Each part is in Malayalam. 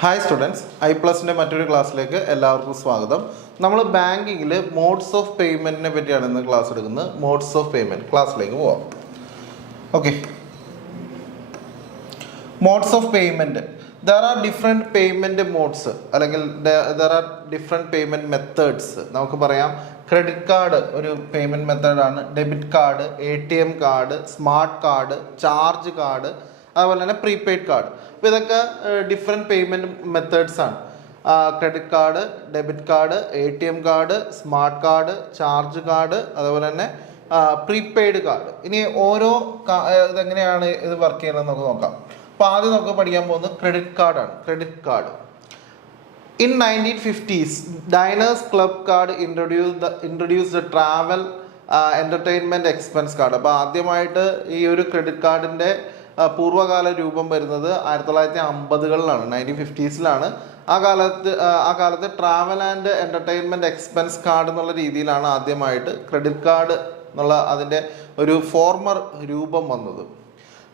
ഹായ് സ്റ്റുഡൻസ്, I+ന്റെ മറ്റൊരു ക്ലാസ്സിലേക്ക് എല്ലാവർക്കും സ്വാഗതം. നമ്മൾ ബാങ്കിങ്ങിൽ മോഡ്സ് ഓഫ് പേയ്മെൻറ്റിനെ പറ്റിയാണ് ഇന്ന് ക്ലാസ് എടുക്കുന്നത്. മോഡ്സ് ഓഫ് പേയ്മെൻറ്റ് ക്ലാസ്സിലേക്ക് പോവാം. Okay, modes of payment. There are different payment modes അല്ലെങ്കിൽ there are different payment methods. നമുക്ക് പറയാം, ക്രെഡിറ്റ് കാർഡ് ഒരു പേയ്മെൻറ്റ് മെത്തേഡാണ്, debit card, ATM card, smart card, charge card, അതുപോലെ തന്നെ പ്രീപെയ്ഡ് കാർഡ്. അപ്പോൾ ഇതൊക്കെ ഡിഫറെൻറ്റ് പേയ്മെൻറ്റ് മെത്തേഡ്സ് ആണ്. Credit card, debit card, ATM card, smart card, charge card, അതുപോലെ തന്നെ പ്രീപെയ്ഡ് കാർഡ്. ഇനി ഓരോ ഇതെങ്ങനെയാണ് ഇത് വർക്ക് ചെയ്യുന്നത് നമുക്ക് നോക്കാം. അപ്പോൾ ആദ്യം നമുക്ക് പഠിക്കാൻ പോകുന്നത് ക്രെഡിറ്റ് കാർഡാണ്. Credit card in 1950s, Diners Club Card introduced the travel entertainment expense card. അപ്പോൾ ആദ്യമായിട്ട് ഈ ഒരു ക്രെഡിറ്റ് കാർഡിൻ്റെ പൂർവ്വകാല രൂപം വരുന്നത് 1950കളിലാണ്, 1950s. ആ കാലത്ത് travel and entertainment expense card എന്നുള്ള രീതിയിലാണ് ആദ്യമായിട്ട് ക്രെഡിറ്റ് കാർഡ് എന്നുള്ള അതിൻ്റെ ഒരു ഫോർമർ രൂപം വന്നത്.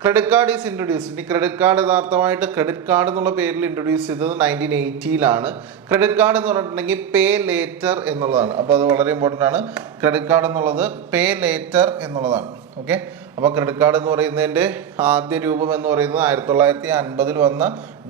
Credit card is introduced. ഇനി ക്രെഡിറ്റ് കാർഡ് യഥാർത്ഥമായിട്ട് ക്രെഡിറ്റ് കാർഡ് എന്നുള്ള പേരിൽ ഇൻട്രൊഡ്യൂസ് ചെയ്തത് 1980ലാണ്. ക്രെഡിറ്റ് കാർഡ് എന്ന് പറഞ്ഞിട്ടുണ്ടെങ്കിൽ പേ ലേറ്റർ എന്നുള്ളതാണ്. അപ്പോൾ അത് വളരെ ഇമ്പോർട്ടൻ്റ് ആണ്. ക്രെഡിറ്റ് കാർഡ് എന്നുള്ളത് പേ ലേറ്റർ എന്നുള്ളതാണ്. ഓക്കെ, അപ്പോൾ ക്രെഡിറ്റ് കാർഡ് എന്ന് പറയുന്നതിൻ്റെ ആദ്യ രൂപം എന്ന് പറയുന്നത് 1950 വന്ന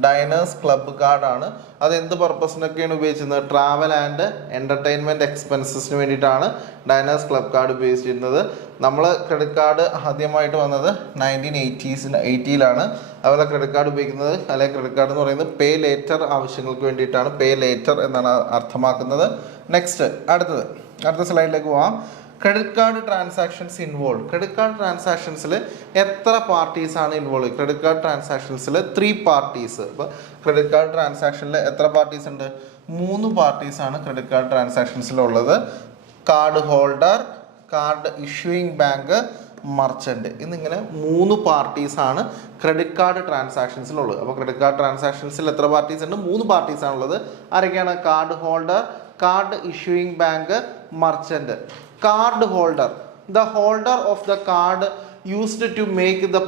ഡൈനേഴ്സ് ക്ലബ്ബ് കാർഡാണ്. അത് എന്ത് പർപ്പസിനൊക്കെയാണ് ഉപയോഗിച്ചിരുന്നത്? ട്രാവൽ ആൻഡ് എൻ്റർടൈൻമെൻറ്റ് എക്സ്പെൻസസിന് വേണ്ടിയിട്ടാണ് ഡൈനേഴ്സ് ക്ലബ്ബ് കാർഡ് ഉപയോഗിച്ചിരുന്നത്. നമ്മൾ ക്രെഡിറ്റ് കാർഡ് ആദ്യമായിട്ട് വന്നത് 1980ലാണ്. അതുപോലെ ക്രെഡിറ്റ് കാർഡ് ഉപയോഗിക്കുന്നത് അല്ലെങ്കിൽ ക്രെഡിറ്റ് കാർഡ് എന്ന് പറയുന്നത് പേ ലേറ്റർ ആവശ്യങ്ങൾക്ക് വേണ്ടിയിട്ടാണ്. പേ ലേറ്റർ എന്നാണ് അർത്ഥമാക്കുന്നത്. നെക്സ്റ്റ്, അടുത്ത സ്ലൈഡിലേക്ക് പോവാം. Credit card transactions involve. Credit card ട്രാൻസാക്ഷൻസിൽ എത്ര പാർട്ടീസാണ് ഇൻവോൾവ്? ക്രെഡിറ്റ് കാർഡ് ട്രാൻസാക്ഷൻസിൽ 3 പാർട്ടീസ്. അപ്പോൾ ക്രെഡിറ്റ് കാർഡ് ട്രാൻസാക്ഷനിൽ എത്ര പാർട്ടീസ് ഉണ്ട്? 3 പാർട്ടീസാണ് ക്രെഡിറ്റ് കാർഡ് ട്രാൻസാക്ഷൻസിലുള്ളത്. Card holder, card issuing bank, merchant എന്നിങ്ങനെ 3 പാർട്ടീസാണ് ക്രെഡിറ്റ് കാർഡ് ട്രാൻസാക്ഷൻസിലുള്ളത്. അപ്പോൾ ക്രെഡിറ്റ് കാർഡ് ട്രാൻസാക്ഷൻസിൽ എത്ര പാർട്ടീസ് ഉണ്ട്? 3 പാർട്ടീസാണുള്ളത്. ആരൊക്കെയാണ്? Card holder, card issuing bank, merchant. Card holder, the holder of the card used to make the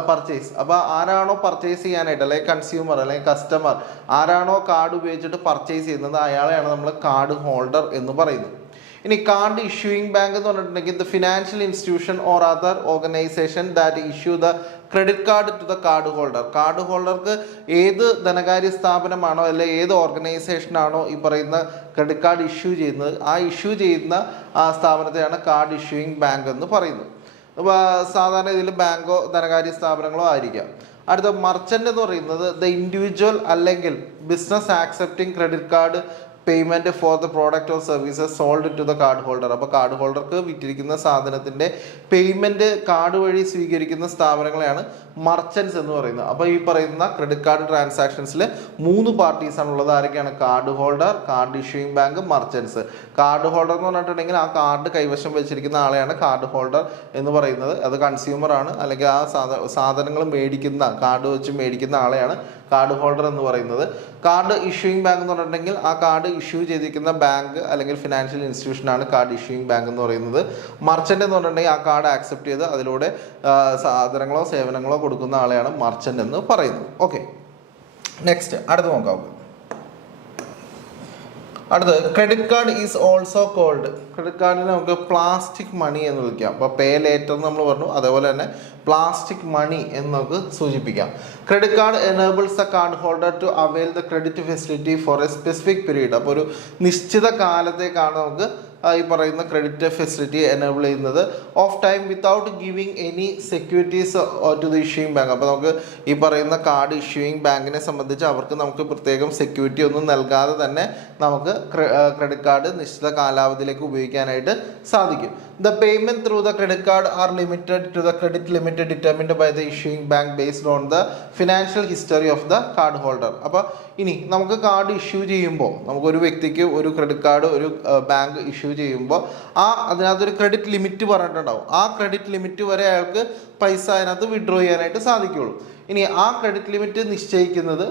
purchase. അപ്പോൾ ആരാണോ പർച്ചേസ് ചെയ്യാനായിട്ട്, അല്ലെങ്കിൽ കൺസ്യൂമർ അല്ലെങ്കിൽ കസ്റ്റമർ ആരാണോ കാർഡ് ഉപയോഗിച്ചിട്ട് പർച്ചേസ് ചെയ്യുന്നത് അയാളെയാണ് നമ്മൾ കാർഡ് ഹോൾഡർ എന്ന് പറയുന്നത്. ഇനി കാർഡ് ഇഷ്യൂയിങ് ബാങ്ക് എന്ന് പറഞ്ഞിട്ടുണ്ടെങ്കിൽ the financial institution or other organisation that issue the credit card to the card holder. Card ഹോൾഡർക്ക് ഏത് ധനകാര്യ സ്ഥാപനമാണോ അല്ലെങ്കിൽ ഏത് ഓർഗനൈസേഷനാണോ ഈ പറയുന്ന ക്രെഡിറ്റ് കാർഡ് ഇഷ്യൂ ചെയ്യുന്നത്, ആ ഇഷ്യൂ ചെയ്യുന്ന ആ സ്ഥാപനത്തെയാണ് കാർഡ് ഇഷ്യൂയിങ് ബാങ്ക് എന്ന് പറയുന്നത്. അപ്പോൾ സാധാരണ ഇതിൽ ബാങ്കോ ധനകാര്യ സ്ഥാപനങ്ങളോ ആയിരിക്കാം. അടുത്ത മർച്ചൻ്റ് എന്ന് പറയുന്നത് ദ ഇൻഡിവിജ്വൽ അല്ലെങ്കിൽ business accepting credit card payment for the product or services sold to the card holder. അപ്പോൾ കാർഡ് ഹോൾഡർക്ക് വിറ്റിരിക്കുന്ന സാധനത്തിൻ്റെ പേയ്മെൻറ്റ് കാർഡ് വഴി സ്വീകരിക്കുന്ന സ്ഥാപനങ്ങളെയാണ് മർച്ചൻസ് എന്ന് പറയുന്നത്. അപ്പോൾ ഈ പറയുന്ന ക്രെഡിറ്റ് കാർഡ് ട്രാൻസാക്ഷൻസിൽ 3 പാർട്ടീസാണുള്ളത്. ആരൊക്കെയാണ്? Card holder, card issuing bank, merchants. Card holder എന്ന് പറഞ്ഞിട്ടുണ്ടെങ്കിൽ ആ കാർഡ് കൈവശം വെച്ചിരിക്കുന്ന ആളെയാണ് കാർഡ് ഹോൾഡർ എന്ന് പറയുന്നത്. അത് കൺസ്യൂമർ ആണ്, അല്ലെങ്കിൽ ആ സാധനങ്ങൾ മേടിക്കുന്ന കാർഡ് വെച്ച് മേടിക്കുന്ന ആളെയാണ് കാർഡ് ഹോൾഡർ എന്ന് പറയുന്നത്. കാർഡ് ഇഷ്യൂയിങ് ബാങ്ക് എന്ന് പറഞ്ഞിട്ടുണ്ടെങ്കിൽ ആ കാർഡ് ഇഷ്യൂ ചെയ്തിരിക്കുന്ന ബാങ്ക് അല്ലെങ്കിൽ ഫിനാൻഷ്യൽ ഇൻസ്റ്റിറ്റ്യൂഷനാണ് കാർഡ് ഇഷ്യൂയിങ് ബാങ്ക് എന്ന് പറയുന്നത്. മർച്ചൻ്റ് എന്ന് പറഞ്ഞിട്ടുണ്ടെങ്കിൽ ആ കാർഡ് ആക്സെപ്റ്റ് ചെയ്ത് അതിലൂടെ സാധനങ്ങളോ സേവനങ്ങളോ കൊടുക്കുന്ന ആളെയാണ് മർച്ചൻ്റ് എന്ന് പറയുന്നത്. ഓക്കെ, നെക്സ്റ്റ് അടുത്ത് നോക്കാം. അടുത്തത് credit card is also called. Credit കാർഡിനെ നമുക്ക് പ്ലാസ്റ്റിക് മണി എന്ന് വിളിക്കാം. അപ്പോൾ പേ ലേറ്റർ നമ്മൾ പറഞ്ഞു, അതേപോലെ തന്നെ പ്ലാസ്റ്റിക് മണി എന്ന് നമുക്ക് സൂചിപ്പിക്കാം. Credit card enables the card holder to avail the credit facility for a specific period. അപ്പോൾ ഒരു നിശ്ചിത കാലത്തേക്കാണ് നമുക്ക് ഈ പറയുന്ന ക്രെഡിറ്റ് ഫെസിലിറ്റി എനേബിൾ ചെയ്യുന്നത്. Of time without giving any securities to the issuing bank. അപ്പോൾ നമുക്ക് ഈ പറയുന്ന കാർഡ് ഇഷ്യൂയിങ് ബാങ്കിനെ സംബന്ധിച്ച് നമുക്ക് പ്രത്യേകം സെക്യൂരിറ്റി ഒന്നും നൽകാതെ തന്നെ നമുക്ക് ക്രെഡിറ്റ് കാർഡ് നിശ്ചിത കാലാവധിയിലേക്ക് ഉപയോഗിക്കാനായിട്ട് സാധിക്കും. The payment through the credit card are limited to the credit limit determined by the issuing bank based on the financial history of the card holder. അപ്പോൾ ഇനി നമുക്ക് കാർഡ് ഇഷ്യൂ ചെയ്യുമ്പോൾ, നമുക്കൊരു വ്യക്തിക്ക് ഒരു ക്രെഡിറ്റ് കാർഡ് ഒരു ബാങ്ക് ഇഷ്യൂ ചെയ്യുമ്പോൾ അതിനകത്തൊരു ക്രെഡിറ്റ് ലിമിറ്റ് പറഞ്ഞിട്ടുണ്ടാവും. ആ ക്രെഡിറ്റ് ലിമിറ്റ് വരെ അയാൾക്ക് പൈസ അതിനകത്ത് വിഡ്രോ ചെയ്യാനായിട്ട് സാധിക്കുകയുള്ളൂ. ഇനി ആ ക്രെഡിറ്റ് ലിമിറ്റ് നിശ്ചയിക്കുന്നത്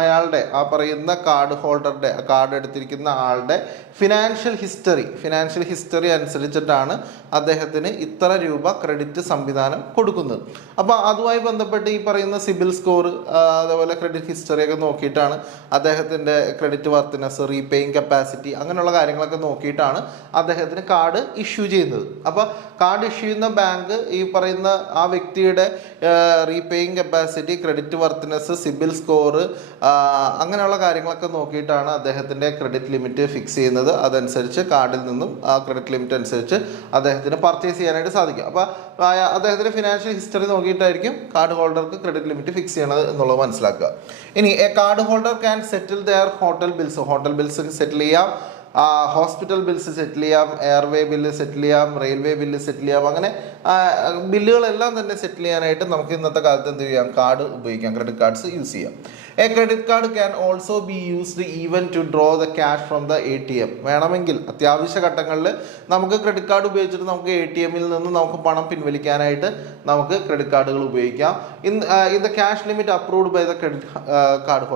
അയാളുടെ ആ പറയുന്ന കാർഡ് ഹോൾഡറുടെ കാർഡ് എടുത്തിരിക്കുന്ന ആളുടെ ഫിനാൻഷ്യൽ ഹിസ്റ്ററി അനുസരിച്ചിട്ടാണ് അദ്ദേഹത്തിന് ഇത്ര രൂപ ക്രെഡിറ്റ് സംവിധാനം കൊടുക്കുന്നത്. അപ്പോൾ അതുമായി ബന്ധപ്പെട്ട് ഈ പറയുന്ന സിബിൽ സ്കോർ അതേപോലെ ക്രെഡിറ്റ് ഹിസ്റ്ററിയൊക്കെ നോക്കിയിട്ടാണ് അദ്ദേഹത്തിൻ്റെ ക്രെഡിറ്റ് വർത്തിനെസ്, റീപേയിങ് കപ്പാസിറ്റി അങ്ങനെയുള്ള കാര്യങ്ങളൊക്കെ നോക്കിയിട്ടാണ് അദ്ദേഹത്തിന് കാർഡ് ഇഷ്യൂ ചെയ്യുന്നത്. അപ്പോൾ കാർഡ് ഇഷ്യൂ ചെയ്യുന്ന ബാങ്ക് ഈ പറയുന്ന ആ വ്യക്തിയുടെ repaying capacity, credit worthiness, CIBIL score അങ്ങനെയുള്ള കാര്യങ്ങളൊക്കെ നോക്കിയിട്ടാണ് അദ്ദേഹത്തിൻ്റെ ക്രെഡിറ്റ് ലിമിറ്റ് ഫിക്സ് ചെയ്യുന്നത്. അതനുസരിച്ച് കാർഡിൽ നിന്നും ആ ക്രെഡിറ്റ് ലിമിറ്റ് അനുസരിച്ച് അദ്ദേഹത്തിന് പർച്ചേസ് ചെയ്യാനായിട്ട് സാധിക്കും. അപ്പോൾ അദ്ദേഹത്തിൻ്റെ ഫിനാൻഷ്യൽ ഹിസ്റ്ററി നോക്കിയിട്ടായിരിക്കും കാർഡ് ഹോൾഡർക്ക് ക്രെഡിറ്റ് ലിമിറ്റ് ഫിക്സ് ചെയ്യണത് എന്നുള്ളത് മനസ്സിലാക്കുക. ഇനി a card holder can settle their hotel bills settle ചെയ്യാം, ഹോസ്പിറ്റൽ ബിൽസ് സെറ്റിൽ ചെയ്യാം, എയർവേ ബില്ല് സെറ്റിൽ ചെയ്യാം, റെയിൽവേ ബില്ല് സെറ്റിൽ ചെയ്യാം. അങ്ങനെ ബില്ലുകളെല്ലാം തന്നെ സെറ്റിൽ ചെയ്യാനായിട്ട് നമുക്ക് ഇന്നത്തെ കാലത്ത് എന്ത് ചെയ്യാം, കാർഡ് ഉപയോഗിക്കാം, ക്രെഡിറ്റ് കാർഡ്സ് യൂസ് ചെയ്യാം. A credit card can also be used even to draw the cash from the ATM. വേണമെങ്കിൽ അത്യാവശ്യ ഘട്ടങ്ങളിൽ നമുക്ക് ക്രെഡിറ്റ് കാർഡ് ഉപയോഗിച്ചിട്ട് നമുക്ക് ATM നിന്ന് നമുക്ക് പണം പിൻവലിക്കാനായിട്ട് നമുക്ക് ക്രെഡിറ്റ് കാർഡുകൾ ഉപയോഗിക്കാം. In the cash limit approved by the credit card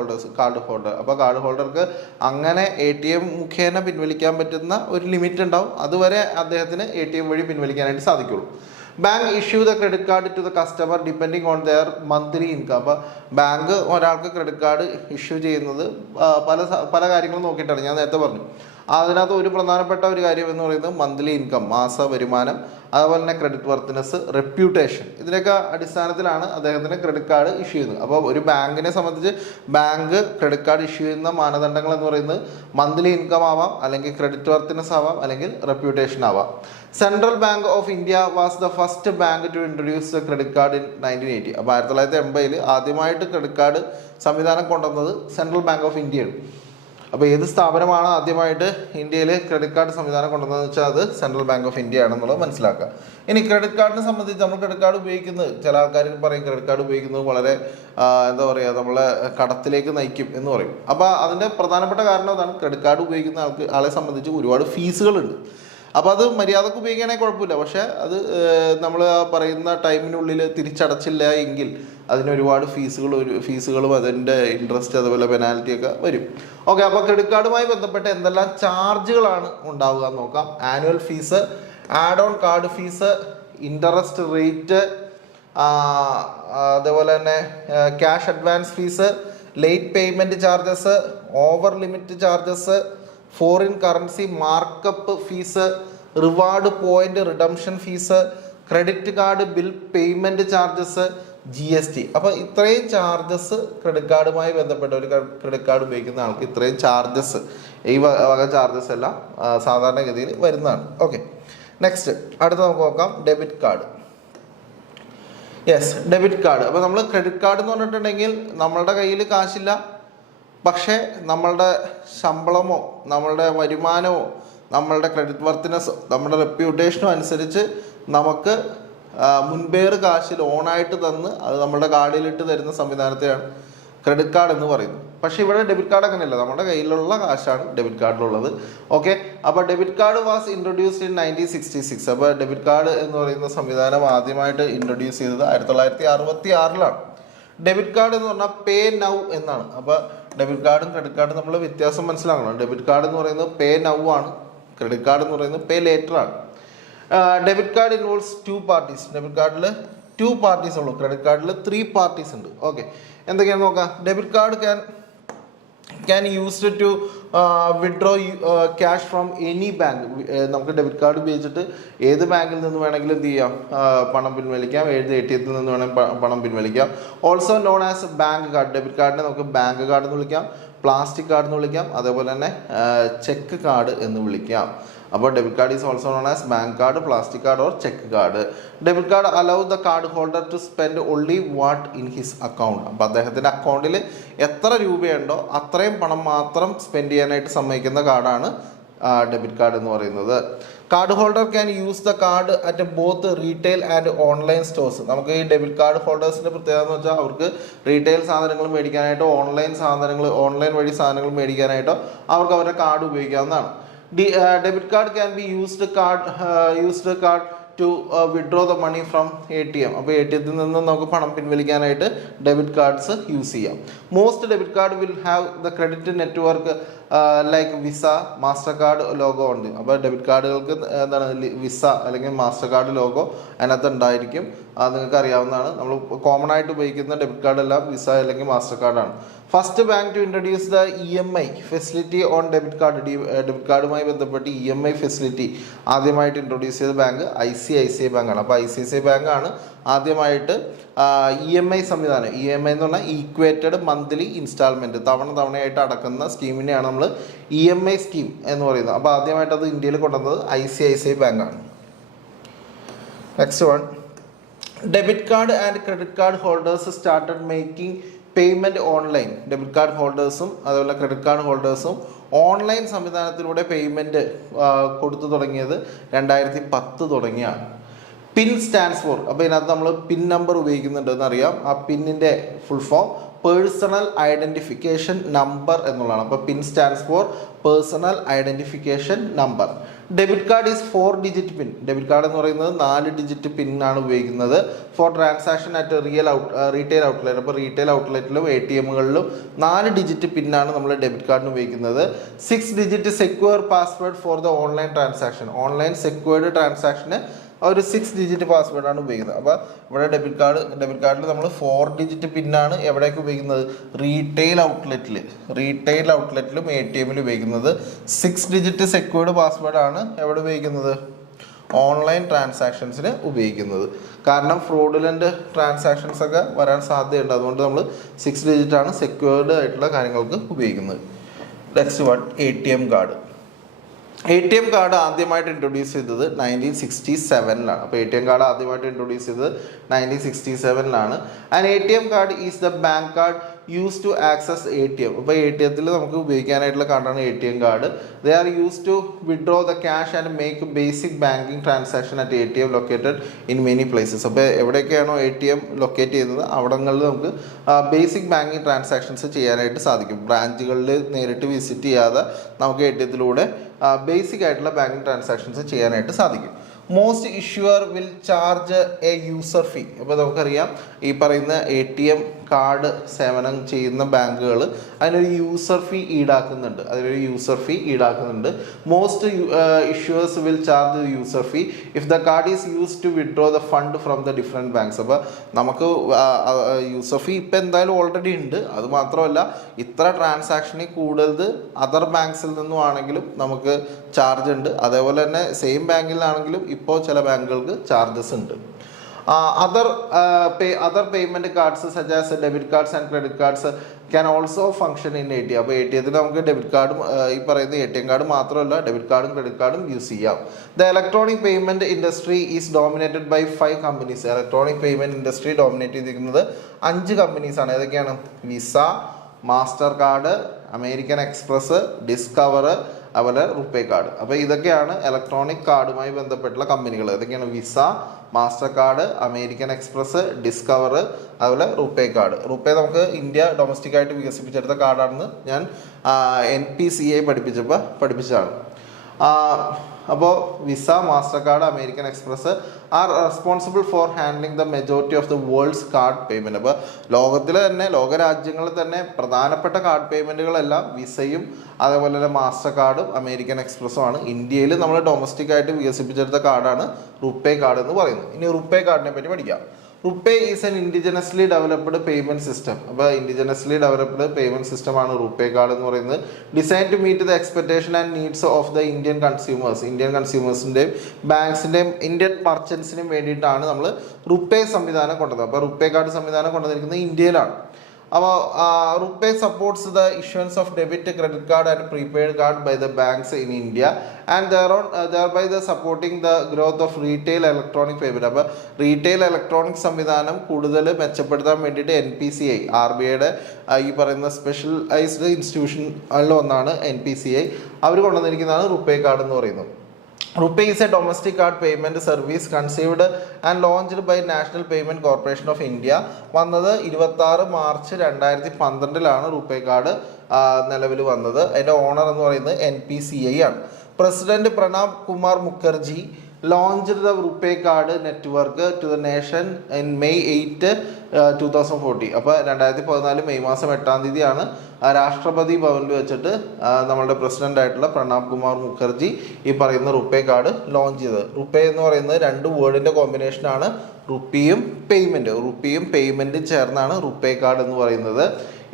holder. അപ്പോൾ കാർഡ് ഹോൾഡർക്ക് അങ്ങനെ ATM മുഖേന പിൻവലിക്കാൻ പറ്റുന്ന ഒരു ലിമിറ്റ് ഉണ്ടാവും. അതുവരെ അദ്ദേഹത്തിന് ATM വഴി പിൻവലിക്കാനായിട്ട് സാധിക്കുള്ളൂ. Bank issue the credit card to the customer depending on their monthly income. അപ്പോൾ ബാങ്ക് ഒരാൾക്ക് ക്രെഡിറ്റ് കാർഡ് ഇഷ്യൂ ചെയ്യുന്നത് പല കാര്യങ്ങളും നോക്കിയിട്ടാണ്. ഞാൻ നേരത്തെ പറഞ്ഞു, അതിനകത്ത് ഒരു പ്രധാനപ്പെട്ട ഒരു കാര്യം എന്ന് പറയുന്നത് മന്ത്ലി ഇൻകം, മാസ വരുമാനം, അതുപോലെ തന്നെ ക്രെഡിറ്റ് വർത്തിനെസ്, റെപ്യൂട്ടേഷൻ, ഇതിൻ്റെയൊക്കെ അടിസ്ഥാനത്തിലാണ് അദ്ദേഹത്തിന് ക്രെഡിറ്റ് കാർഡ് ഇഷ്യൂ ചെയ്യുന്നത്. അപ്പോൾ ഒരു ബാങ്കിനെ സംബന്ധിച്ച് ബാങ്ക് ക്രെഡിറ്റ് കാർഡ് ഇഷ്യൂ ചെയ്യുന്ന മാനദണ്ഡങ്ങൾ എന്ന് പറയുന്നത് മന്ത്ലി ഇൻകം ആവാം, അല്ലെങ്കിൽ ക്രെഡിറ്റ് വർത്തിനെസ് ആവാം, അല്ലെങ്കിൽ റെപ്യൂട്ടേഷൻ ആവാം. Central Bank of India was the first bank to introduce the credit card in 1980. അപ്പോൾ 1980 ആദ്യമായിട്ട് ക്രെഡിറ്റ് കാർഡ് സംവിധാനം കൊണ്ടുവന്നത് സെൻട്രൽ ബാങ്ക് ഓഫ് ഇന്ത്യയാണ്. അപ്പോൾ ഏത് സ്ഥാപനമാണ് ആദ്യമായിട്ട് ഇന്ത്യയിൽ ക്രെഡിറ്റ് കാർഡ് സംവിധാനം കൊണ്ടുവന്നതെന്ന് വെച്ചാൽ അത് സെൻട്രൽ ബാങ്ക് ഓഫ് ഇന്ത്യ ആണെന്നുള്ളത് മനസ്സിലാക്കുക. ഇനി ക്രെഡിറ്റ് കാർഡിനെ സംബന്ധിച്ച് നമ്മൾ ക്രെഡിറ്റ് കാർഡ് ഉപയോഗിക്കുന്നത്, ചില ആൾക്കാർ പറയും ക്രെഡിറ്റ് കാർഡ് ഉപയോഗിക്കുന്നത് വളരെ എന്താ പറയുക, നമ്മളെ കടത്തിലേക്ക് നയിക്കും എന്ന് പറയും. അപ്പോൾ അതിൻ്റെ പ്രധാനപ്പെട്ട കാരണം അതാണ്, ക്രെഡിറ്റ് കാർഡ് ഉപയോഗിക്കുന്ന ആളെ സംബന്ധിച്ച് ഒരുപാട് ഫീസുകളുണ്ട്. അപ്പോൾ അത് മര്യാദക്ക് ഉപയോഗിക്കുകയാണെങ്കിൽ കുഴപ്പമില്ല, പക്ഷേ അത് നമ്മൾ ആ പറയുന്ന ടൈമിനുള്ളിൽ തിരിച്ചടച്ചില്ല എങ്കിൽ അതിന് ഒരുപാട് ഫീസുകളും അതിൻ്റെ ഇൻട്രസ്റ്റ് അതുപോലെ പെനാൽറ്റിയൊക്കെ വരും. ഓക്കെ, അപ്പോൾ ക്രെഡിറ്റ് കാർഡുമായി ബന്ധപ്പെട്ട് എന്തെല്ലാം ചാർജുകളാണ് ഉണ്ടാവുക എന്ന് നോക്കാം. Annual fees, add on card fees, interest rate, അതേപോലെ തന്നെ cash advance fees, late payment charges, over limit charges, foreign currency markup fees, reward point redemption fees, credit card bill payment charges, GST. അപ്പോൾ ഇത്രയും ചാർജസ് ക്രെഡിറ്റ് കാർഡുമായി ബന്ധപ്പെട്ട ഒരു ക്രെഡിറ്റ് കാർഡ് ഉപയോഗിക്കുന്ന ആൾക്ക് ഇത്രയും ചാർജസ്, ഈ വക ചാർജസ് എല്ലാം സാധാരണഗതിയിൽ വരുന്നതാണ്. ഓക്കെ, നെക്സ്റ്റ് അടുത്ത് നമുക്ക് നോക്കാം debit card. Yes, debit card. അപ്പോൾ നമ്മൾ ക്രെഡിറ്റ് കാർഡ് എന്ന് പറഞ്ഞിട്ടുണ്ടെങ്കിൽ നമ്മളുടെ കയ്യിൽ കാശില്ല, പക്ഷേ നമ്മളുടെ ശമ്പളമോ നമ്മളുടെ വരുമാനമോ നമ്മളുടെ ക്രെഡിറ്റ് വർത്തിനെസ്സോ നമ്മുടെ റെപ്യൂട്ടേഷനോ അനുസരിച്ച് നമുക്ക് മുൻപേറ് കാശ് ലോണായിട്ട് തന്ന് അത് നമ്മുടെ കാർഡിലിട്ട് തരുന്ന സംവിധാനത്തെയാണ് ക്രെഡിറ്റ് കാർഡ് എന്ന് പറയുന്നത്. പക്ഷേ ഇവിടെ ഡെബിറ്റ് കാർഡ് അങ്ങനെയല്ല, നമ്മുടെ കയ്യിലുള്ള കാശാണ് ഡെബിറ്റ് കാർഡിലുള്ളത്. ഓക്കെ, അപ്പോൾ debit card was introduced in 1966. അപ്പോൾ ഡെബിറ്റ് കാർഡ് എന്ന് പറയുന്ന സംവിധാനം ആദ്യമായിട്ട് ഇൻട്രൊഡ്യൂസ് ചെയ്തത് 1966 ഡെബിറ്റ് കാർഡ് എന്ന് പറഞ്ഞാൽ പേ നൗ എന്നാണ്. അപ്പോൾ ഡെബിറ്റ് കാർഡും ക്രെഡിറ്റ് കാർഡും നമ്മൾ വ്യത്യാസം മനസ്സിലാക്കണം. ഡെബിറ്റ് കാർഡ് എന്ന് പറയുന്നത് പേ നൗ ആണ്, ക്രെഡിറ്റ് കാർഡ് എന്ന് പറയുന്നത് പേ ലേറ്റർ ആണ്. Debit card involves 2 parties. Debit കാർഡിൽ 2 പാർട്ടീസ് ഉള്ളൂ, ക്രെഡിറ്റ് കാർഡിൽ 3 പാർട്ടീസ് ഉണ്ട്. ഓക്കെ, എന്തൊക്കെയാണെന്ന് നോക്കാം. Debit card can used to withdraw cash from any bank. നമുക്ക് ഡെബിറ്റ് കാർഡ് ഉപയോഗിച്ചിട്ട് ഏത് ബാങ്കിൽ നിന്ന് വേണമെങ്കിലും എന്ത് ചെയ്യാം, പണം പിൻവലിക്കാം, ഏത് ATM നിന്ന് വേണമെങ്കിൽ പണം പിൻവലിക്കാം. Also known as bank card. Debit കാർഡിനെ നമുക്ക് ബാങ്ക് കാർഡ് എന്ന് വിളിക്കാം, പ്ലാസ്റ്റിക് കാർഡ് എന്ന് വിളിക്കാം, അതേപോലെ തന്നെ ചെക്ക് കാർഡ് എന്ന് വിളിക്കാം. അപ്പോൾ debit card is also known as bank card, plastic card or cheque card. Debit card allow the card holder to spend only what in his account. അപ്പോൾ അദ്ദേഹത്തിൻ്റെ അക്കൗണ്ടിൽ എത്ര രൂപയുണ്ടോ അത്രയും പണം മാത്രം സ്പെൻഡ് ചെയ്യാനായിട്ട് സമ്മതിക്കുന്ന കാർഡാണ് ഡെബിറ്റ് കാർഡ് എന്ന് പറയുന്നത്. Card holder can use the card at both retail and online stores. നമുക്ക് ഈ ഡെബിറ്റ് കാർഡ് ഹോൾഡേഴ്സിൻ്റെ പ്രത്യേകത എന്ന് വെച്ചാൽ അവർക്ക് റീറ്റെയിൽ സാധനങ്ങൾ മേടിക്കാനായിട്ടോ ഓൺലൈൻ വഴി സാധനങ്ങൾ മേടിക്കാനായിട്ടോ അവർക്ക് അവരുടെ കാർഡ് ഉപയോഗിക്കാവുന്നതാണ്. Debit card can be used card to withdraw the money from ATM. അപ്പോൾ ATM-ത്തിൽ നിന്ന് നമുക്ക് പണം പിൻവലിക്കാനായിട്ട് ഡെബിറ്റ് കാർഡ്സ് യൂസ് ചെയ്യാം. Most debit card will have the credit network like Visa, Mastercard logo ഉണ്ട്. അപ്പോൾ ഡെബിറ്റ് കാർഡുകൾക്ക് എന്താണ് വിസ അല്ലെങ്കിൽ മാസ്റ്റർ കാർഡ് ലോഗോ അതിനകത്ത് ഉണ്ടായിരിക്കും. അത് നിങ്ങൾക്ക് അറിയാവുന്നതാണ്. നമ്മൾ കോമൺ ആയിട്ട് ഉപയോഗിക്കുന്ന ഡെബിറ്റ് കാർഡ് എല്ലാം വിസ അല്ലെങ്കിൽ മാസ്റ്റർ കാർഡാണ്. First bank to introduce the EMI facility on debit card. Debit കാർഡുമായി ബന്ധപ്പെട്ട് EMI ഫെസിലിറ്റി ആദ്യമായിട്ട് ഇൻട്രൊഡ്യൂസ് ചെയ്ത ബാങ്ക് ICICI ബാങ്കാണ്. അപ്പോൾ ICICI ബാങ്കാണ് ആദ്യമായിട്ട് EMI സംവിധാനം. EMI എന്ന് പറഞ്ഞാൽ ഈക്വേറ്റഡ് മന്ത്ലി ഇൻസ്റ്റാൾമെൻറ്റ്, തവണയായിട്ട് അടക്കുന്ന സ്കീമിനെയാണ് നമ്മൾ EMI സ്കീം എന്ന് പറയുന്നത്. അപ്പോൾ ആദ്യമായിട്ട് അത് ഇന്ത്യയിൽ കൊണ്ടുവന്നത് ICICI ബാങ്കാണ്. Next one, debit card and credit card holders started making payment online. Debit card ഹോൾഡേഴ്സും അതുപോലെ ക്രെഡിറ്റ് കാർഡ് ഹോൾഡേഴ്സും ഓൺലൈൻ സംവിധാനത്തിലൂടെ പേയ്മെൻറ്റ് കൊടുത്തു തുടങ്ങിയത് 2010 തുടങ്ങിയാണ്. പിൻ സ്റ്റാൻഡ്സ് ഫോർ, അപ്പോൾ ഇതിനകത്ത് നമ്മൾ പിൻ നമ്പർ ഉപയോഗിക്കുന്നുണ്ടെന്ന് അറിയാം. ആ പിന്നിൻ്റെ full form personal identification number എന്നുള്ളതാണ്. അപ്പോൾ pin stands for personal identification number. Debit card is 4 digit pin. Debit card എന്ന് പറയുന്നത് 4 ഡിജിറ്റ് പിന്നാണ് ഉപയോഗിക്കുന്നത് for transaction at retail outlet. അപ്പോൾ റീറ്റെയിൽ ഔട്ട്ലെറ്റിലും ATM-കളിലും 4 ഡിജിറ്റ് പിന്നാണ് നമ്മൾ ഡെബിറ്റ് കാർഡിന് ഉപയോഗിക്കുന്നത്. 6 digit secure password for the online transaction. Online secured ട്രാൻസാക്ഷന് ഒരു 6 ഡിജിറ്റ് പാസ്വേഡാണ് ഉപയോഗിക്കുന്നത്. അപ്പോൾ ഇവിടെ ഡെബിറ്റ് കാർഡിൽ നമ്മൾ 4 ഡിജിറ്റ് പിന്നാണ് എവിടെയൊക്കെ ഉപയോഗിക്കുന്നത്? റീറ്റെയിൽ ഔട്ട്ലെറ്റിലും ATM-ലും ഉപയോഗിക്കുന്നത്. 6 ഡിജിറ്റ് സെക്യൂർഡ് പാസ്വേഡാണ് എവിടെ ഉപയോഗിക്കുന്നത്? ഓൺലൈൻ ട്രാൻസാക്ഷൻസിന് ഉപയോഗിക്കുന്നത്. കാരണം ഫ്രോഡുലൻ്റ് ട്രാൻസാക്ഷൻസ് ഒക്കെ വരാൻ സാധ്യതയുണ്ട്. അതുകൊണ്ട് നമ്മൾ 6 ഡിജിറ്റാണ് സെക്യൂർഡ് ആയിട്ടുള്ള കാര്യങ്ങൾക്ക് ഉപയോഗിക്കുന്നത്. Next one, ATM card. ATM card ആദ്യമായിട്ട് ഇൻട്രൊഡ്യൂസ് ചെയ്തത് 1967-ലാണ്. അപ്പോൾ ATM കാർഡ് ആദ്യമായിട്ട് ഇൻട്രൊഡ്യൂസ് ചെയ്തത് 1967-ലാണ്. And ATM card is the bank card use to access ATM. അപ്പോൾ ATM-ത്തിൽ നമുക്ക് ഉപയോഗിക്കാനായിട്ടുള്ള കാർഡാണ് ATM card. They are use to withdraw the cash and make basic banking transaction at ATM located in many places. അപ്പോൾ എവിടെയൊക്കെയാണോ ATM ലൊക്കേറ്റ് ചെയ്യുന്നത് അവിടങ്ങളിൽ നമുക്ക് ബേസിക് ബാങ്കിങ് ട്രാൻസാക്ഷൻസ് ചെയ്യാനായിട്ട് സാധിക്കും. ബ്രാഞ്ചുകളിൽ നേരിട്ട് വിസിറ്റ് ചെയ്യാതെ നമുക്ക് ATM-ത്തിലൂടെ ബേസിക് ആയിട്ടുള്ള ബാങ്കിങ് ട്രാൻസാക്ഷൻസ് ചെയ്യാനായിട്ട് സാധിക്കും. Most issuer will charge A user ഫീ. അപ്പോൾ നമുക്കറിയാം ഈ പറയുന്ന ATM കാർഡ് സേവനം ചെയ്യുന്ന ബാങ്കുകൾ അതിനൊരു യൂസർ ഫീ ഈടാക്കുന്നുണ്ട്. Most issuers will charge user fee if the card is use to withdraw the fund from the different banks. അപ്പോൾ നമുക്ക് യൂസർ ഫീ ഇപ്പോൾ എന്തായാലും ഓൾറെഡി ഉണ്ട്. അതുമാത്രമല്ല ഇത്ര ട്രാൻസാക്ഷനിൽ കൂടുതൽ അതർ ബാങ്ക്സിൽ നിന്നും ആണെങ്കിലും നമുക്ക് ചാർജ് ഉണ്ട്. അതേപോലെ തന്നെ സെയിം ബാങ്കിലാണെങ്കിലും ഇപ്പോൾ ചില ബാങ്കുകൾക്ക് ചാർജസ് ഉണ്ട്. Other payment cards such as debit cards and credit cards can also function in ATM. അപ്പോൾ ATM-ത്തിൽ നമുക്ക് ഡെബിറ്റ് കാർഡും ഈ പറയുന്ന ATM കാർഡ് മാത്രമല്ല ഡെബിറ്റ് കാർഡും ക്രെഡിറ്റ് കാർഡും യൂസ് ചെയ്യാം. The electronic payment industry is dominated by 5 companies. Electronic payment industry dominate ചെയ്തിരിക്കുന്നത് 5 കമ്പനീസാണ്. ഏതൊക്കെയാണ്? Visa, Mastercard, American Express, Discover, അതുപോലെ റുപ്പേ കാർഡ്. അപ്പോൾ ഇതൊക്കെയാണ് ഇലക്ട്രോണിക് കാർഡുമായി ബന്ധപ്പെട്ടുള്ള കമ്പനികൾ. ഏതൊക്കെയാണ്? Visa, Mastercard, American Express, Discover, അതുപോലെ റുപ്പേ കാർഡ്. റുപ്പേ നമുക്ക് ഇന്ത്യ ഡൊമസ്റ്റിക് ആയിട്ട് വികസിപ്പിച്ചെടുത്ത കാർഡാണെന്ന് ഞാൻ NPCI പഠിപ്പിച്ചതാണ്. അപ്പോൾ visa, Mastercard, American express are responsible for handling the majority of the world's card payment. അപ്പോൾ ലോകരാജ്യങ്ങളിൽ തന്നെ പ്രധാനപ്പെട്ട കാർഡ് പേയ്മെൻറ്റുകളെല്ലാം വിസയും അതേപോലെ തന്നെ മാസ്റ്റർ കാർഡും അമേരിക്കൻ എക്സ്പ്രസും ആണ്. ഇന്ത്യയിൽ നമ്മൾ ഡൊമസ്റ്റിക് ആയിട്ട് വികസിപ്പിച്ചെടുത്ത കാർഡാണ് റുപ്പേ കാർഡ് എന്ന് പറയുന്നത്. ഇനി റുപ്പേ കാർഡിനെ പറ്റി പഠിക്കാം. RuPay is an indigenously developed payment system. അപ്പോൾ ഇൻഡിജിനസ്ലി ഡെവലപ്ഡ് പേയ്മെൻറ്റ് സിസ്റ്റമാണ് റുപ്പേ കാർഡ് എന്ന് പറയുന്നത്. Design to meet the expectation and needs of the Indian കൺസ്യൂമേഴ്സിൻ്റെയും ബാങ്ക്സിൻ്റെയും ഇന്ത്യൻ മർച്ചൻസിനും വേണ്ടിയിട്ടാണ് നമ്മൾ റുപ്പേ സംവിധാനം കൊണ്ടുവന്നത്. അപ്പോൾ റുപ്പേ കാർഡ് സംവിധാനം കൊണ്ടുവന്നിരിക്കുന്നത് ഇന്ത്യയിലാണ്. അപ്പോൾ RuPay supports the issuance of debit, credit card and prepaid card by the banks in India and thereby the supporting the growth of retail electronic payment. അപ്പോൾ റീറ്റെയിൽ ഇലക്ട്രോണിക് സംവിധാനം കൂടുതൽ മെച്ചപ്പെടുത്താൻ വേണ്ടിയിട്ട് NPCI, RBIയുടെ ഈ പറയുന്ന സ്പെഷ്യലൈസ്ഡ് ഇൻസ്റ്റിറ്റ്യൂഷനിൽ ഒന്നാണ് NPCI. അവർ കൊണ്ടുവന്നിരിക്കുന്നതാണ് റുപ്പേ കാർഡ് എന്ന് പറയുന്നത്. Rupee is a domestic card payment service conceived and launched by National Payment Corporation of India. വന്നത് 26 മാർച്ച് 2012-ലാണ് റുപ്പേ കാർഡ് നിലവിൽ വന്നത്. അതിൻ്റെ ഓണർ എന്ന് പറയുന്നത് NPCI ആണ്. President Pranab Kumar Mukherjee launched the RuPay card network to the nation in May 8, 2014. അപ്പോൾ 2014 മെയ് മാസം 8-ാം തീയതിയാണ് രാഷ്ട്രപതി ഭവനിൽ വെച്ചിട്ട് നമ്മളുടെ പ്രസിഡന്റ് ആയിട്ടുള്ള പ്രണബ് കുമാർ മുഖർജി ഈ പറയുന്ന റുപ്പേ കാർഡ് ലോഞ്ച് ചെയ്തത്. റുപ്പേ എന്ന് പറയുന്നത് രണ്ട് വേർഡിന്റെ കോമ്പിനേഷനാണ്, റുപ്പിയും പേയ്മെന്റും ചേർന്നാണ് റുപ്പേ കാർഡ് എന്ന് പറയുന്നത്.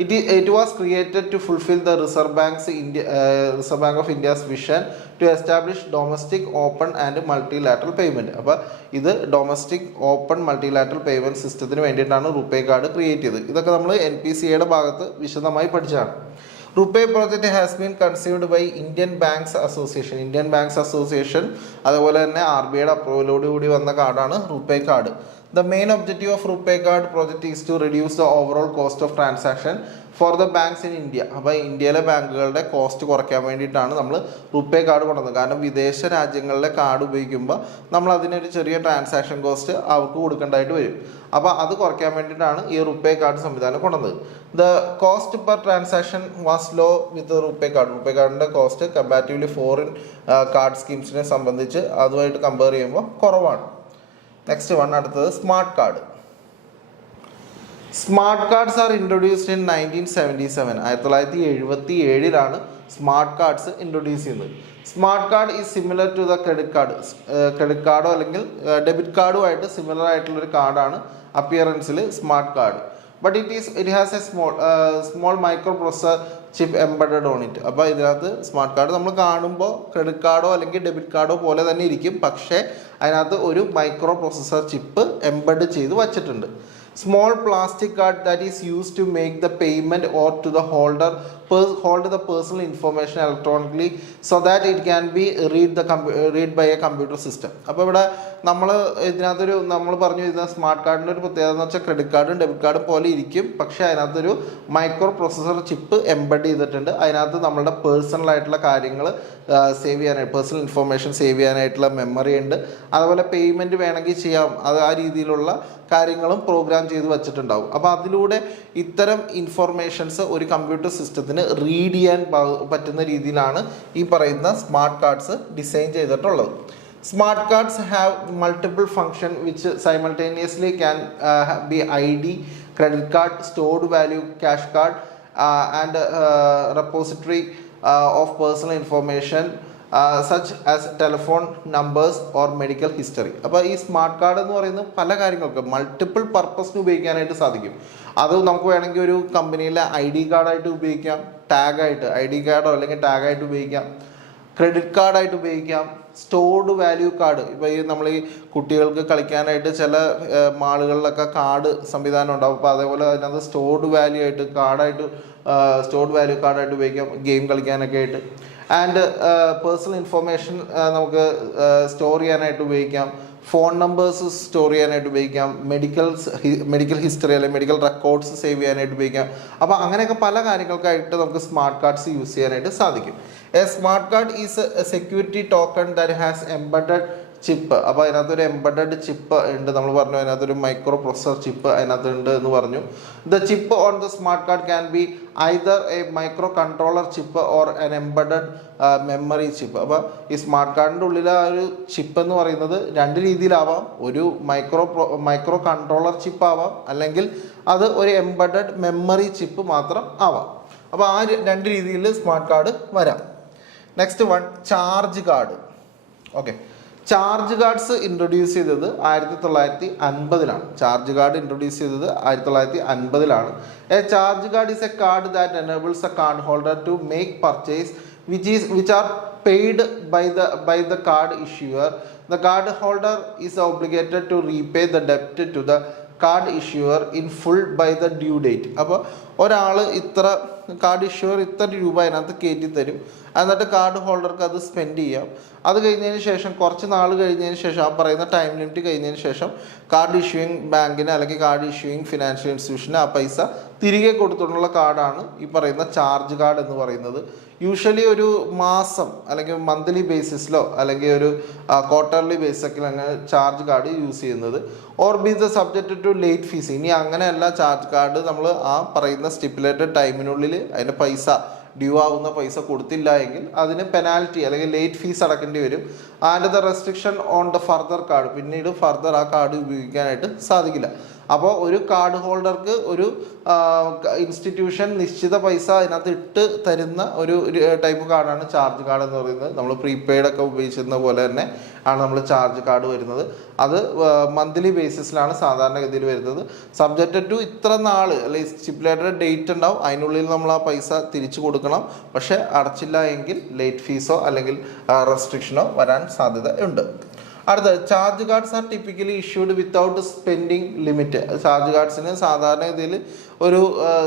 It was created to fulfill the Reserve Bank of India's vision to establish domestic open and multilateral payment. അപ്പോൾ ഇത് ഡൊമസ്റ്റിക് ഓപ്പൺ മൾട്ടിലാറ്ററൽ പേയ്മെന്റ് സിസ്റ്റത്തിന് വേണ്ടിയിട്ടാണ് റുപ്പേ കാർഡ് ക്രിയേറ്റ് ചെയ്തത്. ഇതൊക്കെ നമ്മൾ NPCAയുടെ ഭാഗത്ത് വിശദമായി പഠിച്ചതാണ്. RuPay project has been conceived by Indian Banks Association അതുപോലെ തന്നെ RBIയുടെ അപ്രൂവലോടുകൂടി വന്ന കാർഡാണ് RuPay card. The main objective of RuPay card project is to reduce the overall cost of transaction for the banks in India. അപ്പോൾ ഇന്ത്യയിലെ ബാങ്കുകളുടെ കോസ്റ്റ് കുറയ്ക്കാൻ വേണ്ടിയിട്ടാണ് നമ്മൾ റുപ്പേ കാർഡ് കൊണ്ടുവന്നത്. കാരണം വിദേശ രാജ്യങ്ങളിലെ കാർഡ് ഉപയോഗിക്കുമ്പോൾ നമ്മൾ അതിനൊരു ചെറിയ ട്രാൻസാക്ഷൻ കോസ്റ്റ് അവർക്ക് കൊടുക്കേണ്ടതായിട്ട് വരും. അപ്പോൾ അത് കുറയ്ക്കാൻ വേണ്ടിയിട്ടാണ് ഈ റുപ്പേ കാർഡ് സംവിധാനം കൊണ്ടുവന്നത്. The cost per transaction was low with RuPay card. RuPay കാർഡിൻ്റെ കോസ്റ്റ് കമ്പാരിറ്റീവ്ലി ഫോറിൻ കാർഡ് സ്കീംസിനെ സംബന്ധിച്ച് അതുമായിട്ട് കമ്പയർ ചെയ്യുമ്പോൾ കുറവാണ്. നെക്സ്റ്റ് വൺ അടുത്തത് smart card. Smart cards are introduced in 1977. 1977 smart cards introduce ചെയ്യുന്നത്. Smart card is similar to the credit കാർഡോ അല്ലെങ്കിൽ ഡെബിറ്റ് കാർഡുമായിട്ട് സിമിലർ ആയിട്ടുള്ളൊരു കാർഡാണ് അപ്പിയറൻസിൽ smart card. But it has a small microprocessor chip embedded on it. അപ്പോൾ ഇതിനകത്ത് സ്മാർട്ട് കാർഡ് നമ്മൾ കാണുമ്പോൾ ക്രെഡിറ്റ് കാർഡോ അല്ലെങ്കിൽ ഡെബിറ്റ് കാർഡോ പോലെ തന്നെ ഇരിക്കും, പക്ഷേ അതിനകത്ത് ഒരു മൈക്രോ പ്രോസസർ ചിപ്പ് എംബഡ് ചെയ്ത് വച്ചിട്ടുണ്ട്. Small plastic card that is use to make the payment or to the hold the personal information electronically so that it can be read by a computer system. അപ്പോൾ ഇവിടെ നമ്മൾ പറഞ്ഞു ഇതിന് സ്മാർട്ട് കാർഡിൻ്റെ ഒരു പ്രത്യേകത എന്ന് വെച്ചാൽ ക്രെഡിറ്റ് കാർഡും ഡെബിറ്റ് കാർഡും പോലെ ഇരിക്കും, പക്ഷേ അതിനകത്തൊരു മൈക്രോ പ്രോസസർ ചിപ്പ് എംബഡ് ചെയ്തിട്ടുണ്ട്. അതിനകത്ത് നമ്മളുടെ പേഴ്സണൽ ആയിട്ടുള്ള കാര്യങ്ങൾ സേവ് ചെയ്യാനായിട്ട്, പേഴ്സണൽ ഇൻഫർമേഷൻ സേവ് ചെയ്യാനായിട്ടുള്ള മെമ്മറി ഉണ്ട്. അതുപോലെ പേയ്മെൻറ്റ് വേണമെങ്കിൽ ചെയ്യാം, അത് ആ രീതിയിലുള്ള കാര്യങ്ങളും പ്രോഗ്രാം ചെയ്ത് വെച്ചിട്ടുണ്ടാവും. അപ്പോൾ അതിലൂടെ ഇത്തരം ഇൻഫർമേഷൻസ് ഒരു കമ്പ്യൂട്ടർ സിസ്റ്റത്തിന് റീഡ് ചെയ്യാൻ പറ്റുന്ന രീതിയിലാണ് ഈ പറയുന്ന സ്മാർട്ട് കാർഡ്സ് ഡിസൈൻ ചെയ്തിട്ടുള്ളത്. Smart cards have multiple function which simultaneously can be ID, credit card, stored value cash card and repository of personal information such as telephone numbers or medical history. അപ്പോൾ ഈ സ്മാർട്ട് കാർഡ് എന്ന് പറയുന്നത് പല കാര്യങ്ങൾക്ക് മൾട്ടിപ്പിൾ പർപ്പസിന് ഉപയോഗിക്കാനായിട്ട് സാധിക്കും. അത് നമുക്ക് വേണമെങ്കിൽ ഒരു കമ്പനിയിലെ ID കാർഡായിട്ട് ഉപയോഗിക്കാം, ടാഗായിട്ട് ID കാർഡോ അല്ലെങ്കിൽ ടാഗായിട്ട് ഉപയോഗിക്കാം, ക്രെഡിറ്റ് കാർഡായിട്ട് ഉപയോഗിക്കാം, സ്റ്റോർഡ് വാല്യൂ കാർഡ്. ഇപ്പോൾ ഈ നമ്മൾ ഈ കുട്ടികൾക്ക് കളിക്കാനായിട്ട് ചില മാളുകളിലൊക്കെ കാർഡ് സംവിധാനം ഉണ്ടാവും. അപ്പോൾ അതേപോലെ അതിനകത്ത് സ്റ്റോർഡ് വാല്യൂ കാർഡായിട്ട് ഉപയോഗിക്കാം ഗെയിം കളിക്കാനൊക്കെ ആയിട്ട്. ആൻഡ് പേഴ്സണൽ ഇൻഫർമേഷൻ നമുക്ക് സ്റ്റോർ ചെയ്യാനായിട്ട് ഉപയോഗിക്കാം, ഫോൺ നമ്പേഴ്സ് സ്റ്റോർ ചെയ്യാനായിട്ട് ഉപയോഗിക്കാം, മെഡിക്കൽ ഹിസ്റ്ററി അല്ലെങ്കിൽ മെഡിക്കൽ റെക്കോർഡ്സ് സേവ് ചെയ്യാനായിട്ട് ഉപയോഗിക്കാം. അപ്പോൾ അങ്ങനെയൊക്കെ പല കാര്യങ്ങൾക്കായിട്ട് നമുക്ക് സ്മാർട്ട് കാർഡ്സ് യൂസ് ചെയ്യാനായിട്ട് സാധിക്കും. A smart card is A security token that has embedded chip. അപ്പോൾ അതിനകത്തൊരു എംബഡഡ് ചിപ്പ് ഉണ്ട്, നമ്മൾ പറഞ്ഞു അതിനകത്തൊരു മൈക്രോ പ്രോസസർ ചിപ്പ് അതിനകത്ത് ഉണ്ട് എന്ന് പറഞ്ഞു. The chip on the smart card can be either A micro controller chip or N embedded memory chip. അപ്പോൾ ഈ സ്മാർട്ട് കാർഡിൻ്റെ ഉള്ളിൽ ആ ഒരു ചിപ്പ് എന്ന് പറയുന്നത് രണ്ട് രീതിയിലാവാം. ഒരു മൈക്രോ കൺട്രോളർ ചിപ്പ് ആവാം, അല്ലെങ്കിൽ അത് ഒരു എംബഡഡ് മെമ്മറി ചിപ്പ് മാത്രം ആവാം. അപ്പോൾ ആ രണ്ട് രീതിയിൽ സ്മാർട്ട് കാർഡ് വരാം. Next one charge card. Okay, charge cards introduce ചെയ്തത് 1950. ചാർജ് കാർഡ് ഇൻട്രൊഡ്യൂസ് ചെയ്തത് 1950. A charge card is a card that enables a card holder to make purchase which are paid by the card issuer. The card holder is obligated to repay the debt to the card issuer in full by the due date. അപ്പോൾ ഒരാൾ കാർഡ് ഇഷ്യൂർ ഇത്ര രൂപ അതിനകത്ത് കയറ്റി തരും, എന്നിട്ട് കാർഡ് ഹോൾഡർക്ക് അത് സ്പെൻഡ് ചെയ്യാം. അത് കഴിഞ്ഞതിന് ശേഷം കുറച്ച് നാൾ കഴിഞ്ഞതിന് ശേഷം ആ പറയുന്ന ടൈം ലിമിറ്റ് കഴിഞ്ഞതിന് ശേഷം കാർഡ് ഇഷ്യൂയിങ് ബാങ്കിന് അല്ലെങ്കിൽ കാർഡ് ഇഷ്യൂയിങ് ഫിനാൻഷ്യൽ ഇൻസ്റ്റിറ്റ്യൂഷന് ആ പൈസ തിരികെ കൊടുത്തിട്ടുള്ള കാർഡാണ് ഈ പറയുന്ന ചാർജ് കാർഡ് എന്ന് പറയുന്നത്. യൂഷ്വലി ഒരു മാസം അല്ലെങ്കിൽ മന്ത്ലി ബേസിസിലോ അല്ലെങ്കിൽ ഒരു ക്വാർട്ടർലി ബേസിസിലോ അങ്ങനെ ചാർജ് കാർഡ് യൂസ് ചെയ്യുന്നത്. Or B the subject to late fees. ഇനി അങ്ങനെയല്ല, ചാർജ് കാർഡ് നമ്മൾ ആ പറയുന്ന സ്റ്റിപ്പുലേറ്റഡ് ടൈമിനുള്ളിൽ അതിൻ്റെ പൈസ ഡ്യൂ ആവുന്ന പൈസ കൊടുത്തില്ല എങ്കിൽ അതിന് പെനാൽറ്റി അല്ലെങ്കിൽ ലേറ്റ് ഫീസ് അടക്കേണ്ടി വരും. And the restriction on the further card, പിന്നീട് ഫർദർ ആ കാർഡ് ഉപയോഗിക്കാനായിട്ട് സാധിക്കില്ല. അപ്പോൾ ഒരു കാർഡ് ഹോൾഡർക്ക് ഒരു ഇൻസ്റ്റിറ്റ്യൂഷൻ നിശ്ചിത പൈസ അതിനകത്ത് ഇട്ട് തരുന്ന ഒരു ടൈപ്പ് കാർഡാണ് ചാർജ് കാർഡ് എന്ന് പറയുന്നത്. നമ്മൾ പ്രീപെയ്ഡ് ഒക്കെ ഉപയോഗിച്ചിരുന്ന പോലെ തന്നെ ആണ് നമ്മൾ ചാർജ് കാർഡ് വരുന്നത്. അത് മന്ത്ലി ബേസിസിലാണ് സാധാരണഗതിയിൽ വരുന്നത്. സബ്ജക്റ്റഡ് ടു ഇത്ര നാൾ അല്ലെങ്കിൽ സ്റ്റിപ്പുലേറ്റഡ് ഡേറ്റ് ഉണ്ടാവും, അതിനുള്ളിൽ നമ്മൾ ആ പൈസ തിരിച്ചു കൊടുക്കണം. പക്ഷേ അടച്ചില്ല എങ്കിൽ ലേറ്റ് ഫീസോ അല്ലെങ്കിൽ റെസ്ട്രിക്ഷനോ വരാൻ സാധ്യത ഉണ്ട്. അടുത്തത് charge cards are typically issued without spending limit. Charge കാർഡ്സിന് സാധാരണ ഇതിൽ ഒരു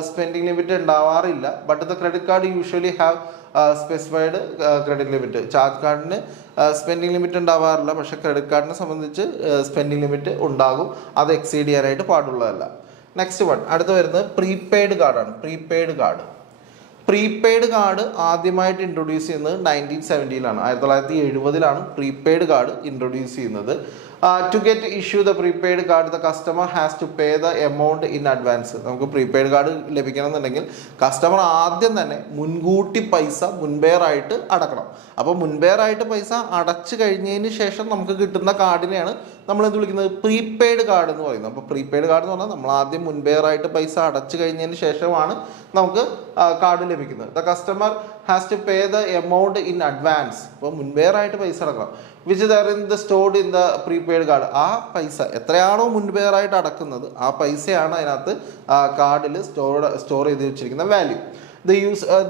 സ്പെൻഡിങ് ലിമിറ്റ് ഉണ്ടാവാറില്ല. But the credit card usually have specified credit limit. Charge കാർഡിന് സ്പെൻഡിങ് ലിമിറ്റ് ഉണ്ടാവാറില്ല, പക്ഷേ ക്രെഡിറ്റ് കാർഡിനെ സംബന്ധിച്ച് സ്പെൻഡിങ് ലിമിറ്റ് ഉണ്ടാകും. അത് എക്സീഡ് ചെയ്യാനായിട്ട് പാടുള്ളതല്ല. നെക്സ്റ്റ് വൺ അടുത്ത് വരുന്നത് പ്രീപെയ്ഡ് കാർഡാണ്. പ്രീപെയ്ഡ് കാർഡ് ആദ്യമായിട്ട് ഇൻട്രൊഡ്യൂസ് ചെയ്യുന്നത് 1970-ലാണ്, 1970-ലാണ് പ്രീപെയ്ഡ് കാർഡ് ഇൻട്രൊഡ്യൂസ് ചെയ്യുന്നത്. To get issue the prepaid card the customer has to pay the amount in advance. നമുക്ക് പ്രീപെയ്ഡ് കാർഡ് ലഭിക്കണം എന്നുണ്ടെങ്കിൽ കസ്റ്റമർ ആദ്യം തന്നെ മുൻകൂട്ടി പൈസ മുൻപേറായിട്ട് അടക്കണം. അപ്പോൾ മുൻപേറായിട്ട് പൈസ അടച്ചു കഴിഞ്ഞതിന് ശേഷം നമുക്ക് കിട്ടുന്ന കാർഡിനെയാണ് നമ്മൾ എന്ത് വിളിക്കുന്നത്, പ്രീപെയ്ഡ് കാർഡ് എന്ന് പറയുന്നത്. അപ്പോൾ പ്രീപെയ്ഡ് കാർഡ് എന്ന് പറഞ്ഞാൽ നമ്മൾ ആദ്യം മുൻപേറായിട്ട് പൈസ അടച്ചു കഴിഞ്ഞതിന് ശേഷമാണ് നമുക്ക് കാർഡ് ലഭിക്കുന്നത്. The customer has to pay the amount in advance. അപ്പോൾ മുൻപേറായിട്ട് പൈസ അടക്കണം. Which there in the stored in the prepaid card. ആ പൈസ എത്രയാണോ മുൻപേറായിട്ട് അടക്കുന്നത് ആ പൈസയാണ് അതിനകത്ത് കാർഡിൽ സ്റ്റോർ ചെയ്ത് വെച്ചിരിക്കുന്ന value.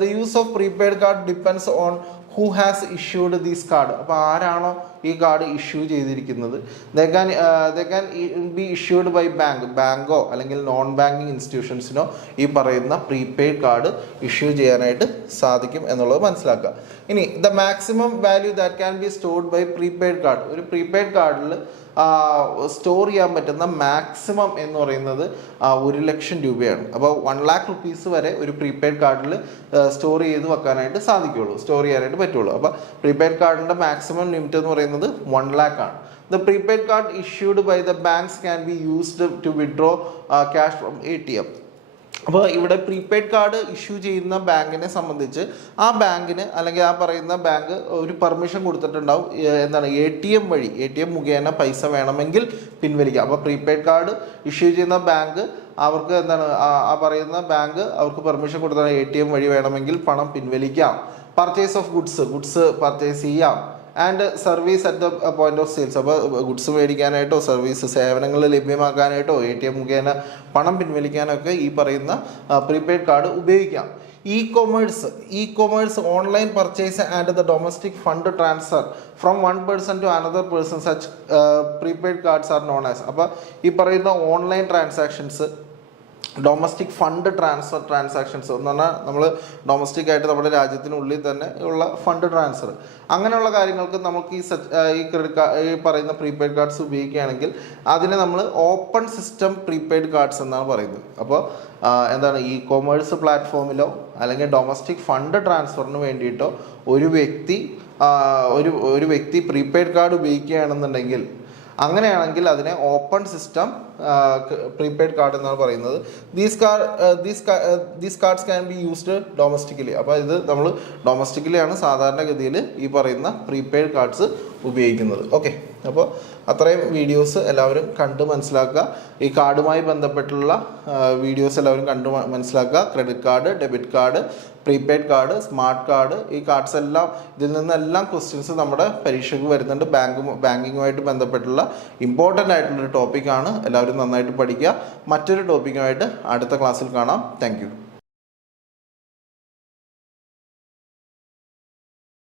The use of prepaid card depends on who has issued these card. അപ്പോൾ ആരാണോ ഈ കാർഡ് ഇഷ്യൂ ചെയ്തിരിക്കുന്നത്, they can be issued by ബാങ്കോ അല്ലെങ്കിൽ നോൺ ബാങ്കിങ് ഇൻസ്റ്റിറ്റ്യൂഷൻസിനോ ഈ പറയുന്ന പ്രീപെയ്ഡ് കാർഡ് ഇഷ്യൂ ചെയ്യാനായിട്ട് സാധിക്കും എന്നുള്ളത് മനസ്സിലാക്കുക. ഇനി the maximum value that can be stored by prepaid card. ഒരു പ്രീപെയ്ഡ് കാർഡിൽ സ്റ്റോർ ചെയ്യാൻ പറ്റുന്ന മാക്സിമം എന്ന് പറയുന്നത് 1,00,000 രൂപയാണ്. അപ്പോൾ 1,00,000 റുപ്പീസ് വരെ ഒരു പ്രീപെയ്ഡ് കാർഡിൽ സ്റ്റോർ ചെയ്ത് വെക്കാനായിട്ട് സ്റ്റോർ ചെയ്യാനായിട്ട് പറ്റുള്ളൂ. അപ്പോൾ പ്രീപെയ്ഡ് കാർഡിൻ്റെ മാക്സിമം ലിമിറ്റ് എന്ന് പറയുന്നത് 1,00,000 ആണ്. The prepaid card issued by the banks can be used to withdraw cash from ATM. അപ്പോൾ ഇവിടെ പ്രീപെയ്ഡ് കാർഡ് ഇഷ്യൂ ചെയ്യുന്ന ബാങ്കിനെ സംബന്ധിച്ച് ആ ബാങ്കിന് അല്ലെങ്കിൽ ആ പറയുന്ന ബാങ്ക് ഒരു പെർമിഷൻ കൊടുത്തിട്ടുണ്ടാവും, എന്താണ് ATM മുഖേന പൈസ വേണമെങ്കിൽ പിൻവലിക്കാം. അപ്പോൾ പ്രീപെയ്ഡ് കാർഡ് ഇഷ്യൂ ചെയ്യുന്ന ബാങ്ക് അവർക്ക് എന്താണ് ആ പറയുന്ന ബാങ്ക് അവർക്ക് പെർമിഷൻ കൊടുത്താണ് ATM വഴി വേണമെങ്കിൽ പണം പിൻവലിക്കാം. പർച്ചേസ് ഓഫ് ഗുഡ്സ് പർച്ചേസ് ചെയ്യാം. And service at the point of sales. അപ്പോൾ ഗുഡ്സ് മേടിക്കാനായിട്ടോ സേവനങ്ങൾ ലഭ്യമാക്കാനായിട്ടോ ATM മുഖേന പണം പിൻവലിക്കാനൊക്കെ ഈ പറയുന്ന പ്രീപെയ്ഡ് കാർഡ് ഉപയോഗിക്കാം. E commerce online purchase and the domestic fund transfer from one person to another person such prepaid cards are known as. അപ്പോൾ ഈ പറയുന്ന online transactions, domestic fund transactions എന്ന് പറഞ്ഞാൽ നമ്മൾ ഡൊമസ്റ്റിക് ആയിട്ട് നമ്മുടെ രാജ്യത്തിനുള്ളിൽ തന്നെ ഉള്ള ഫണ്ട് ട്രാൻസ്ഫർ, അങ്ങനെയുള്ള കാര്യങ്ങൾക്ക് നമുക്ക് ഈ പറയുന്ന പ്രീപെയ്ഡ് കാർഡ്സ് ഉപയോഗിക്കുകയാണെങ്കിൽ അതിനെ നമ്മൾ ഓപ്പൺ സിസ്റ്റം പ്രീപെയ്ഡ് കാർഡ്സ് എന്നാണ് പറയുന്നത്. അപ്പോൾ എന്താണ് ഇ കൊമേഴ്സ് പ്ലാറ്റ്ഫോമിലോ അല്ലെങ്കിൽ ഡൊമസ്റ്റിക് ഫണ്ട് ട്രാൻസ്ഫറിന് വേണ്ടിയിട്ടോ ഒരു വ്യക്തി പ്രീപെയ്ഡ് കാർഡ് ഉപയോഗിക്കുകയാണെന്നുണ്ടെങ്കിൽ അങ്ങനെയാണെങ്കിൽ അതിനെ ഓപ്പൺ സിസ്റ്റം പ്രീപെയ്ഡ് കാർഡ് എന്നാണ് പറയുന്നത്. These cards can be used domestically. അപ്പോൾ ഇത് നമ്മൾ ഡൊമസ്റ്റിക്കലിയാണ് സാധാരണഗതിയിൽ ഈ പറയുന്ന പ്രീപെയ്ഡ് കാർഡ്സ് ഉപയോഗിക്കുന്നത്. ഓക്കെ, അപ്പോൾ അത്രയും വീഡിയോസ് എല്ലാവരും കണ്ട് മനസ്സിലാക്കുക. ഈ കാർഡുമായി ബന്ധപ്പെട്ടുള്ള വീഡിയോസ് എല്ലാവരും കണ്ട് മനസ്സിലാക്കുക. Credit card, debit card, prepaid card, smart card, ഈ കാർഡ്സ് എല്ലാം ഇതിൽ നിന്നെല്ലാം ക്വസ്റ്റ്യൻസ് നമ്മുടെ പരീക്ഷയ്ക്ക് വരുന്നുണ്ട്. ബാങ്കിങ്ങുമായിട്ട് ബന്ധപ്പെട്ടുള്ള ഇമ്പോർട്ടൻ്റ് ആയിട്ടുള്ളൊരു ടോപ്പിക്കാണ്. എല്ലാവരും നന്നായിട്ട് പഠിക്കുക. മറ്റൊരു ടോപ്പിക്കുമായിട്ട് അടുത്ത ക്ലാസ്സിൽ കാണാം. താങ്ക്